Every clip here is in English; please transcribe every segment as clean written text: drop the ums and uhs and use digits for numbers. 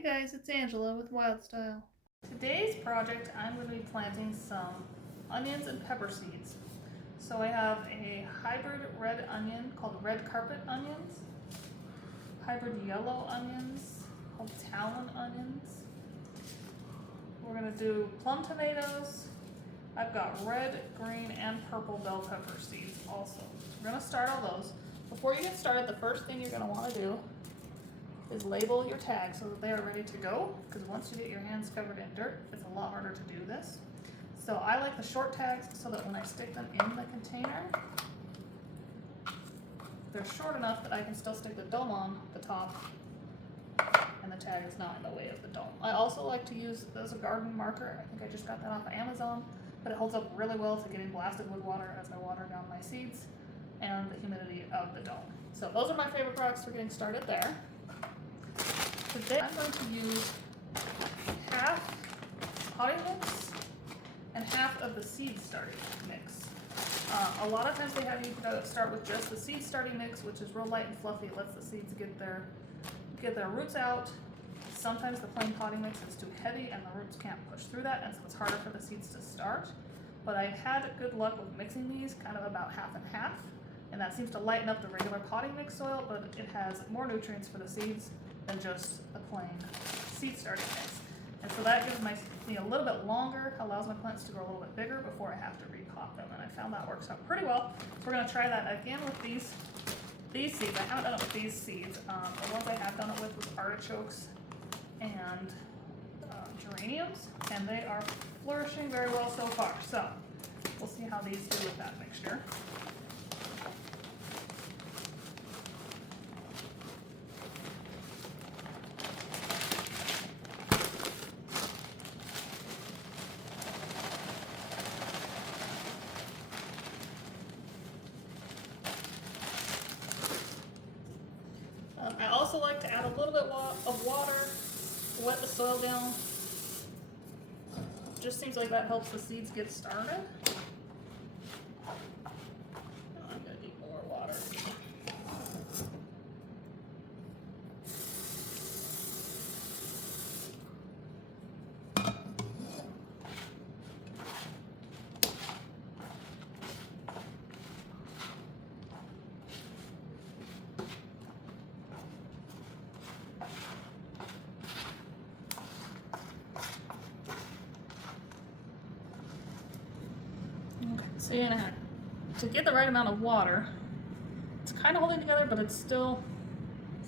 Hey guys, it's Angela with Wildstyle. Today's project, I'm going to be planting some onions and pepper seeds. So I have a hybrid red onion called red carpet onions, hybrid yellow onions called talon onions. We're going to do plum tomatoes. I've got red, green, and purple bell pepper seeds also. We're going to start all those. Before you get started, the first thing you're going to want to do is label your tags so that they are ready to go, because once you get your hands covered in dirt, it's a lot harder to do this. So I like the short tags so that when I stick them in the container, they're short enough that I can still stick the dome on the top and the tag is not in the way of the dome. I also like to use this as a garden marker. I think I just got that off of Amazon, but it holds up really well to getting blasted with water as I water down my seeds and the humidity of the dome. So those are my favorite products for getting started there. Today I'm going to use half potting mix and half of the seed starting mix. A lot of times they have you start with just the seed starting mix, which is real light and fluffy. It lets the seeds get their roots out. Sometimes the plain potting mix is too heavy and the roots can't push through that, and so it's harder for the seeds to start. But I've had good luck with mixing these kind of about half and half, and that seems to lighten up the regular potting mix soil, but it has more nutrients for the seeds than just a plain seed starting mix. And so that gives me a little bit longer, allows my plants to grow a little bit bigger before I have to repot them, and I found that works out pretty well. So we're going to try that again with these seeds. I haven't done it with these seeds. The ones I have done it with was artichokes and geraniums, and they are flourishing very well so far. So we'll see how these do with that mixture. I also like to add a little bit of water to wet the soil down. Just seems like that helps the seeds get started. I'm going to need more water. So you're gonna have to get the right amount of water. It's kind of holding together, but it still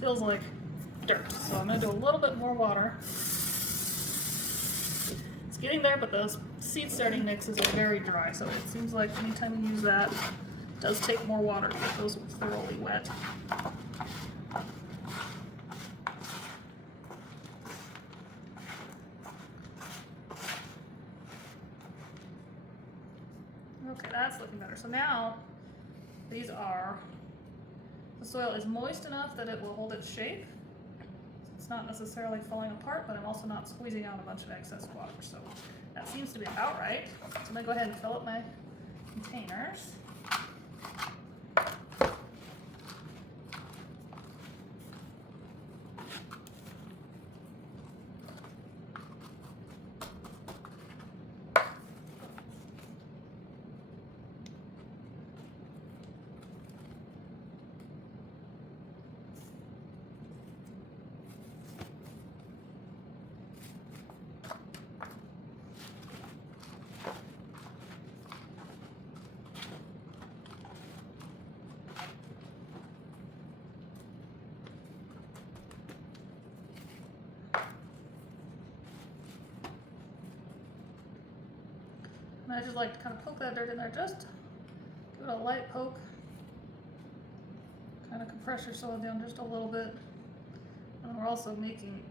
feels like dirt. So I'm gonna do a little bit more water. It's getting there, but the seed starting mixes are very dry. So it seems like anytime you use that, it does take more water to get those thoroughly wet. Okay, that's looking better. So now the soil is moist enough that it will hold its shape. It's not necessarily falling apart, but I'm also not squeezing out a bunch of excess water. So that seems to be about right. So I'm gonna go ahead and fill up my containers. And I just like to kind of poke that dirt in there, just give it a light poke. Kind of compress your soil down just a little bit. And we're also making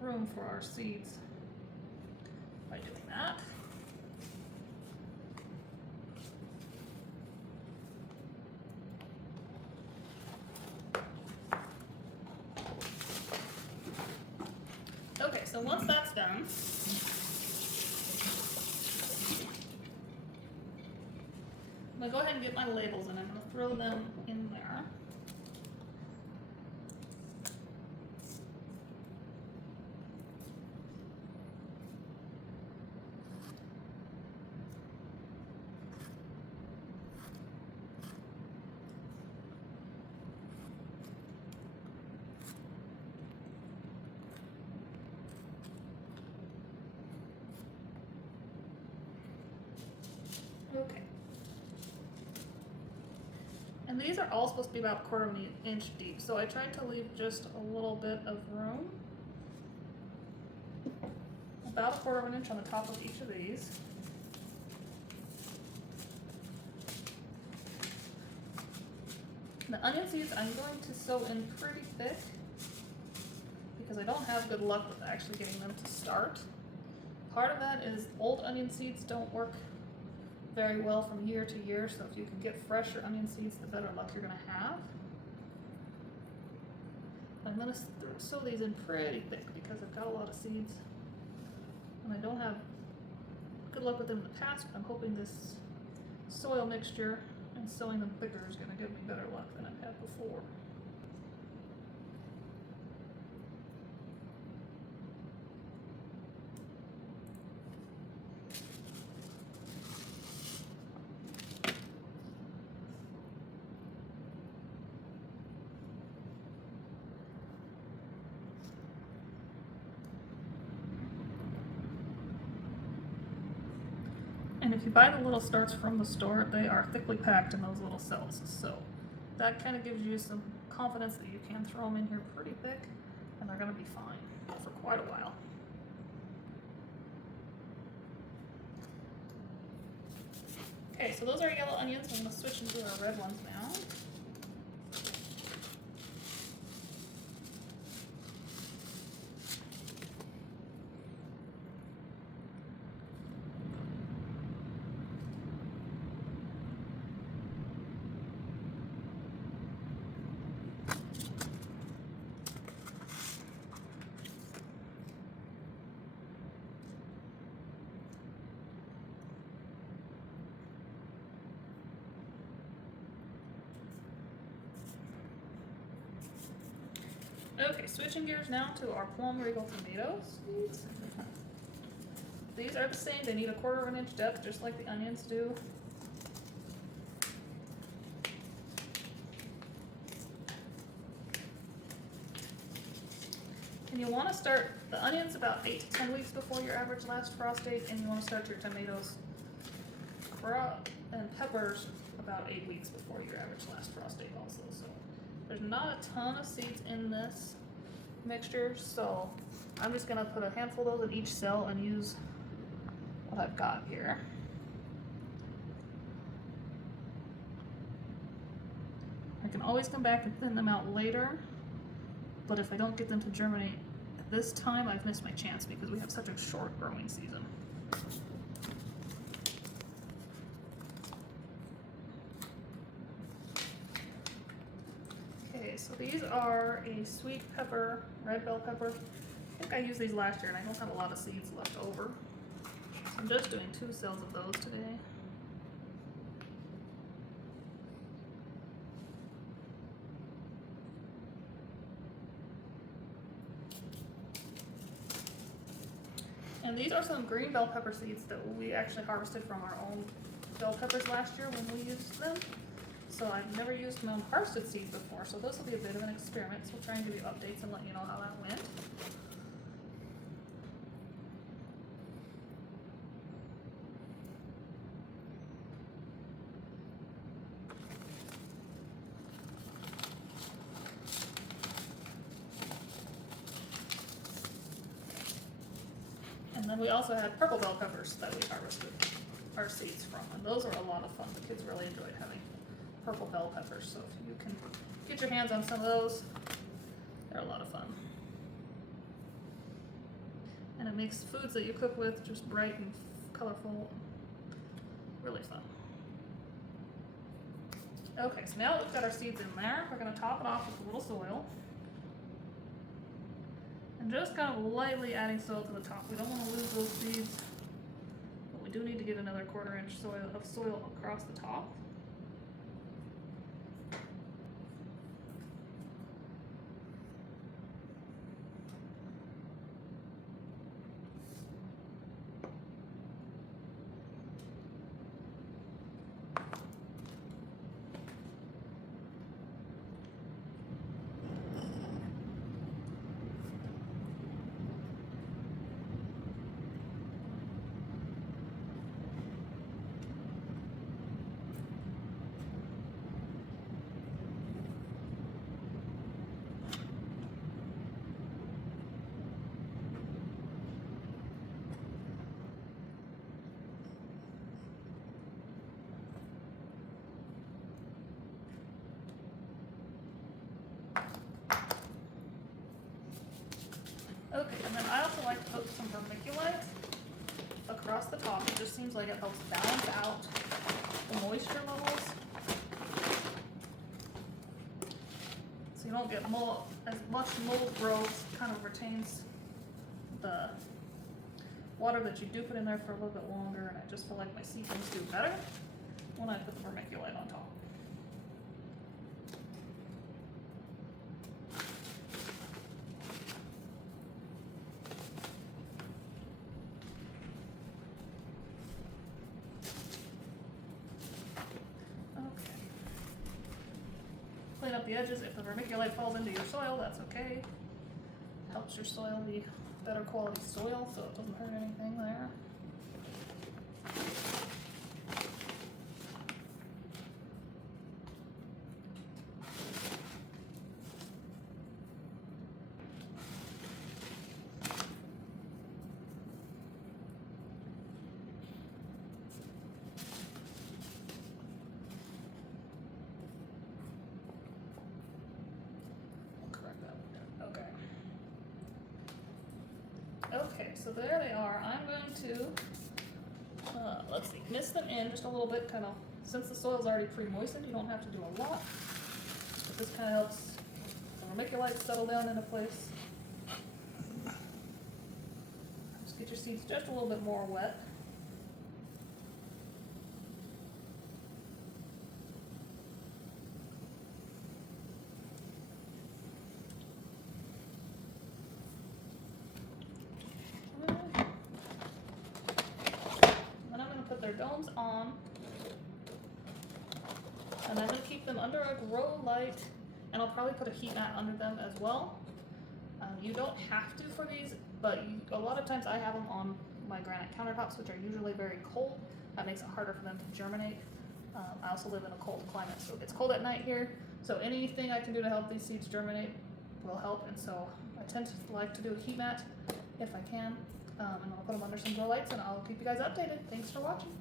room for our seeds by doing that. Okay, so once that's done, I'm gonna go ahead and get my labels and I'm gonna throw them in there. these are all supposed to be about 1/4 of an inch deep, so I tried to leave just a little bit of room. About 1/4 of an inch on the top of each of these. The onion seeds I'm going to sew in pretty thick because I don't have good luck with actually getting them to start. Part of that is old onion seeds don't work very well from year to year, so if you can get fresher onion seeds, the better luck you're going to have. I'm going to sew these in pretty thick because I've got a lot of seeds and I don't have good luck with them in the past, but I'm hoping this soil mixture and sewing them thicker is going to give me better luck than I've had before. And if you buy the little starts from the store, they are thickly packed in those little cells. So that kind of gives you some confidence that you can throw them in here pretty thick and they're going to be fine for quite a while. Okay, so those are yellow onions. I'm going to switch into our red ones now. Okay, switching gears now to our plum regal tomatoes. These are the same, they need 1/4 of an inch depth just like the onions do. And you want to start the onions about 8 to 10 weeks before your average last frost date, and you want to start your tomatoes and peppers about 8 weeks before your average last frost date also. So there's not a ton of seeds in this mixture, so I'm just going to put a handful of those in each cell and use what I've got here. I can always come back and thin them out later, but if I don't get them to germinate at this time, I've missed my chance because we have such a short growing season. So these are a sweet pepper, red bell pepper. I think I used these last year and I don't have a lot of seeds left over. So I'm just doing 2 cells of those today. And these are some green bell pepper seeds that we actually harvested from our own bell peppers last year when we used them. So I've never used my own harvested seeds before, so this will be a bit of an experiment. So we'll try and give you updates and let you know how that went. And then we also had purple bell peppers that we harvested our seeds from, and those are a lot of fun. The kids really enjoyed having purple bell peppers, so if you can get your hands on some of those, they're a lot of fun. And it makes foods that you cook with just bright and colorful, really fun. Okay, so now that we've got our seeds in there, we're going to top it off with a little soil. And just kind of lightly adding soil to the top. We don't want to lose those seeds, but we do need to get another 1/4 inch of soil across the top. Okay, and then I also like to put some vermiculite across the top. It just seems like it helps balance out the moisture levels. So you don't get mold, as much mold growth, kind of retains the water that you do put in there for a little bit longer, and I just feel like my seedlings do better when I put the vermiculite on top. Okay. Clean up the edges. If the vermiculite falls into your soil, that's okay. Helps your soil be better quality soil, so it doesn't hurt anything there. Okay, so there they are. I'm going to, let's see, mist them in just a little bit, kind of, since the soil's already pre-moistened, you don't have to do a lot. But this kind of helps the vermiculite settle down into place. Just get your seeds just a little bit more wet. Their domes on, and I'm going to keep them under a grow light, and I'll probably put a heat mat under them as well. You don't have to for these, but a lot of times I have them on my granite countertops, which are usually very cold. That makes it harder for them to germinate. I also live in a cold climate, so it gets cold at night here, so anything I can do to help these seeds germinate will help, and so I tend to like to do a heat mat if I can. And I'll put them under some grow lights, and I'll keep you guys updated. Thanks for watching.